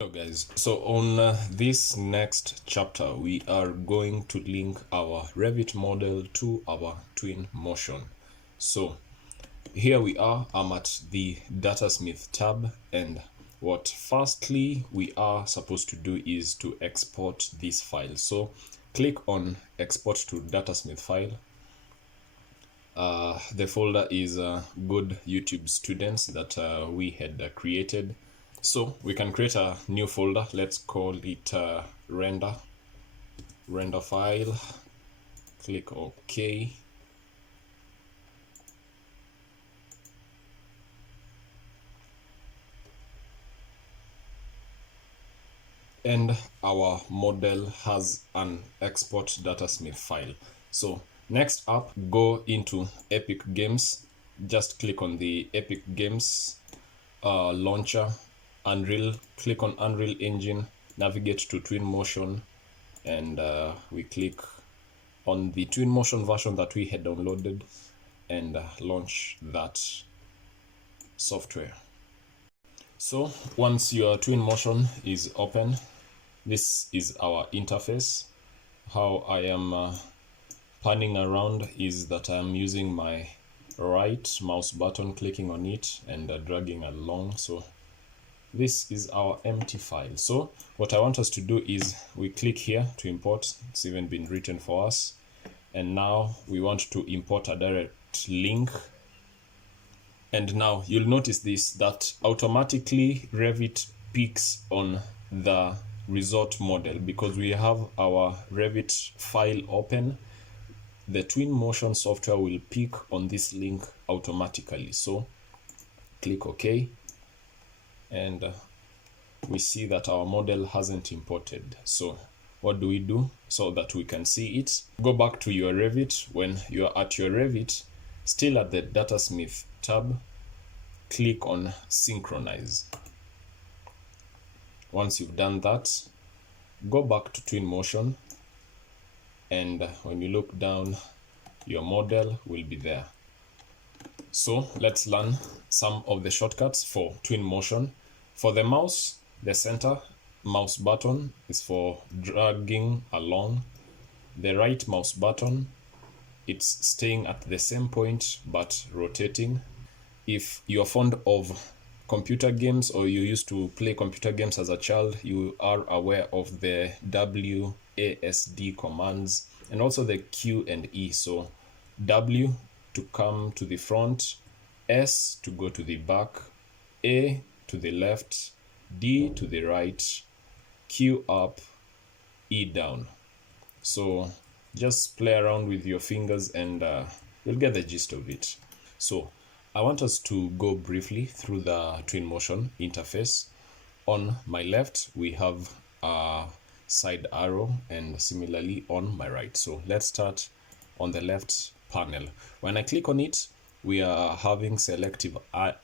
Hello guys, so on this next chapter we are going to link our Revit model to our Twinmotion. So here we are, I'm at the Datasmith tab, and what firstly we are supposed to do is to export this file. So click on export to Datasmith file. The folder is good YouTube students that we had created. So we can create a new folder. Let's call it render file. Click OK. And our model has an export datasmith file. So next up, go into Epic Games. Just click on the Epic Games launcher, Unreal. Click on Unreal Engine, navigate to Twinmotion, and we click on the Twinmotion version that we had downloaded and launch that software. So once your Twinmotion is open, this is our interface. How I am panning around is that I am using my right mouse button, clicking on it and dragging along. So this is our empty file. So what I want us to do is we click here to import. It's even been written for us, and now we want to import a direct link. And now you'll notice this, that automatically Revit picks on the resort model because we have our Revit file open. The Twinmotion software will pick on this link automatically. So click OK, and we see that our model hasn't imported. So what do we do so that we can see it? Go back to your Revit. When you're at your Revit, still at the Datasmith tab, click on Synchronize. Once you've done that, go back to Twinmotion, and when you look down, your model will be there. So let's learn some of the shortcuts for Twinmotion. For the mouse, the center mouse button is for dragging along. The right mouse button, it's staying at the same point but rotating. If you're fond of computer games or you used to play computer games as a child, you are aware of the WASD commands and also the Q and E. So W to come to the front, S to go to the back, A to the left, D to the right, Q up, E down. So just play around with your fingers and you'll get the gist of it. So I want us to go briefly through the Twinmotion interface. On my left, we have a side arrow, and similarly on my right. So let's start on the left panel. When I click on it, we are having selective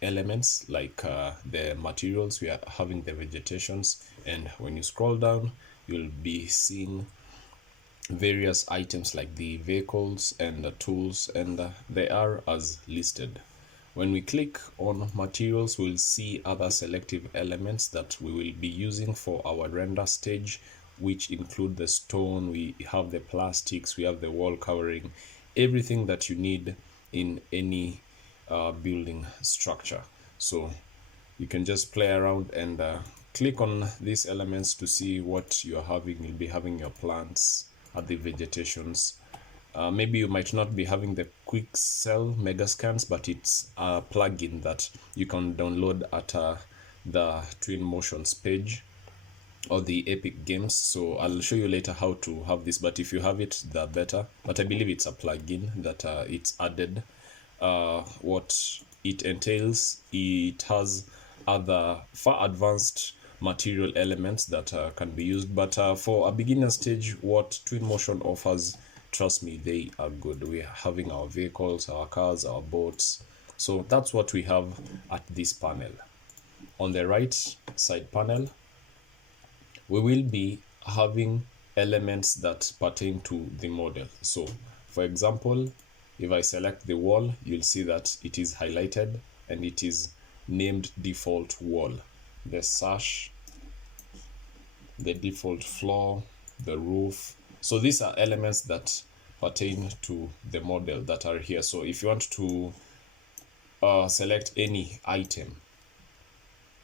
elements like the materials, we are having the vegetations, and when you scroll down, you'll be seeing various items like the vehicles and the tools, and they are as listed. When we click on materials, we'll see other selective elements that we will be using for our render stage, which include the stone, we have the plastics, we have the wall covering, everything that you need in any building structure. So you can just play around and click on these elements to see what you're having. You'll be having your plants at the vegetations. Maybe you might not be having the quick cell mega scans, but it's a plugin that you can download at the Twinmotion's page or the Epic Games. So I'll show you later how to have this, but if you have it, the better. But I believe it's a plugin that it's added. What it entails, it has other far advanced material elements that can be used, but for a beginner stage, what Twinmotion offers, trust me, they are good. We're having our vehicles, our cars, our boats. So that's what we have at this panel. On the right side panel, we will be having elements that pertain to the model. So for example, if I select the wall, you'll see that it is highlighted and it is named default wall. The sash the default floor, the roof. So these are elements that pertain to the model that are here. So if you want to select any item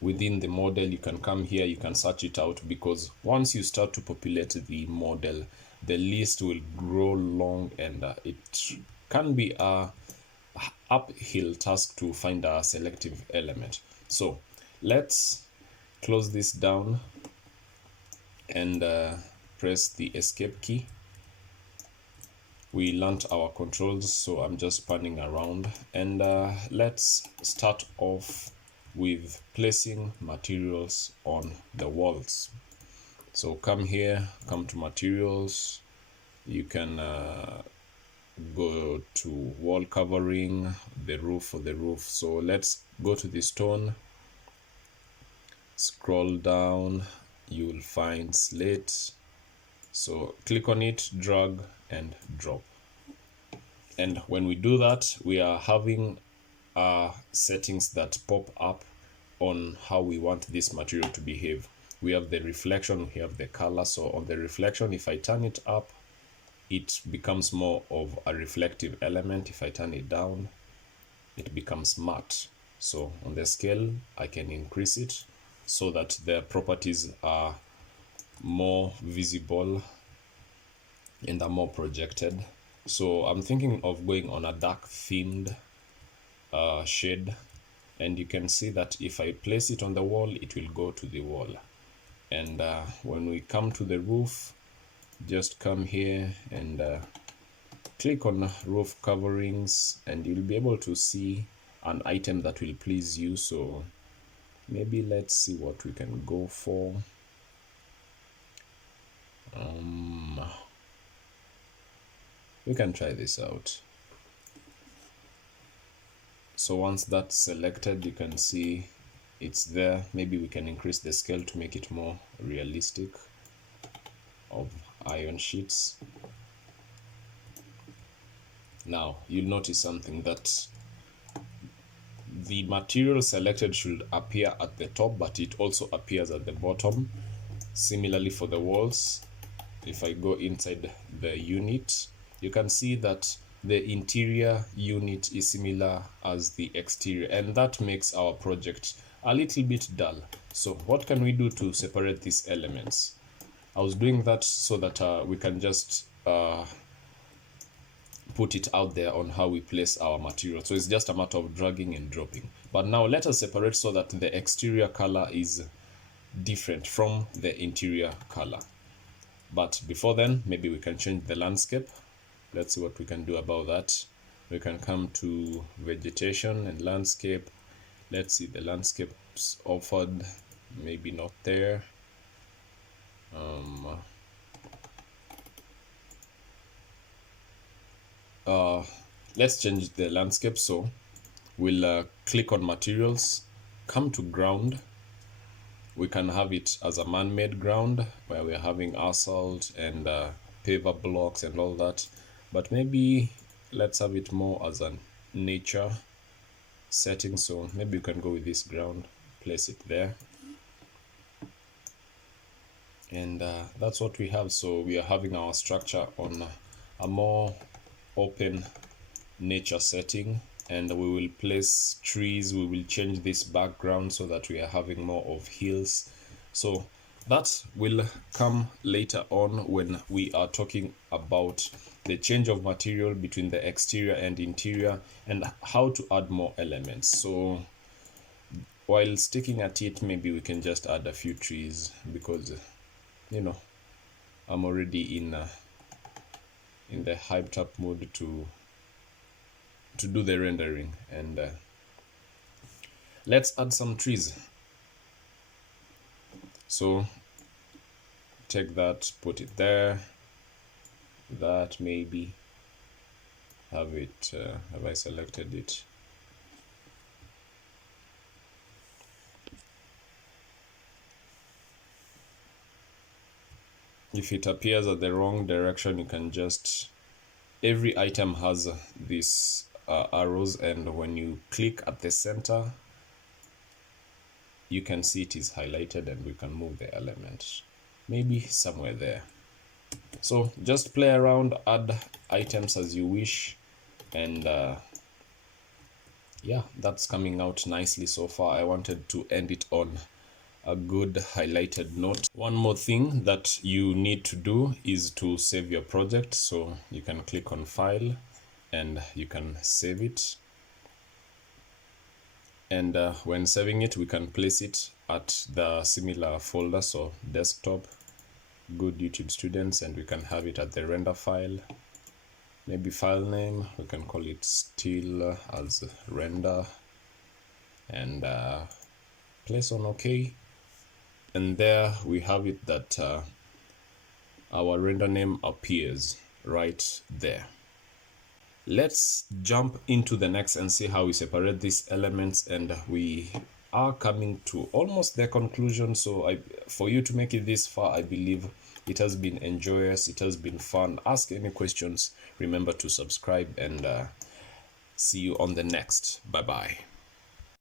within the model, you can come here, you can search it out, because once you start to populate the model, the list will grow long, and it can be a uphill task to find a selective element. So let's close this down and press the escape key. We learned our controls, so I'm just panning around, and let's start off with placing materials on the walls. So come here, come to materials, you can go to wall covering, the roof for the roof. So let's go to the stone, scroll down, you will find slate. So click on it, drag and drop. And when we do that, we are having settings that pop up on how we want this material to behave. We have the reflection, we have the color. So on the reflection, if I turn it up, it becomes more of a reflective element. If I turn it down, it becomes matte. So on the scale, I can increase it so that the properties are more visible and are more projected. So I'm thinking of going on a dark themed shade, and you can see that if I place it on the wall, it will go to the wall. And when we come to the roof, just come here and click on roof coverings, and you'll be able to see an item that will please you. So maybe let's see what we can go for. We can try this out. So once that's selected, you can see it's there. Maybe we can increase the scale to make it more realistic of iron sheets. Now you'll notice something, that the material selected should appear at the top, but it also appears at the bottom. Similarly for the walls, if I go inside the unit, you can see that the interior unit is similar as the exterior, and that makes our project a little bit dull. So what can we do to separate these elements? I was doing that so that we can just put it out there on how we place our material. So it's just a matter of dragging and dropping. But now let us separate so that the exterior color is different from the interior color. But before then, maybe we can change the landscape. Let's see what we can do about that. We can come to vegetation and landscape. Let's see, the landscapes offered, maybe not there. Let's change the landscape. So we'll click on materials, come to ground. We can have it as a man-made ground where we're having asphalt and paver blocks and all that, but maybe let's have it more as a nature setting. So maybe you can go with this ground, place it there, and that's what we have. So we are having our structure on a more open nature setting, and we will place trees. We will change this background so that we are having more of hills. So that will come later on when we are talking about the change of material between the exterior and interior and how to add more elements. So while sticking at it, maybe we can just add a few trees, because you know, I'm already in the hyped up mood to do the rendering. And let's add some trees. So take that, put it there, that maybe have it have I selected it? If it appears at the wrong direction, you can just, every item has these arrows, and when you click at the center, you can see it is highlighted and we can move the element. maybe somewhere there. So just play around, add items as you wish, and yeah, that's coming out nicely so far. I wanted to end it on a good highlighted note. One more thing that you need to do is to save your project. So you can click on File and you can save it. And when saving it, we can place it at the similar folder, so desktop, good YouTube students, and we can have it at the render file. Maybe file name, we can call it still as render, and place on OK. And there we have it that our render name appears right there. Let's jump into the next and see how we separate these elements, and we are coming to almost the conclusion. So for you to make it this far, I believe it has been enjoyous, it has been fun. Ask any questions, remember to subscribe, and see you on the next. Bye bye.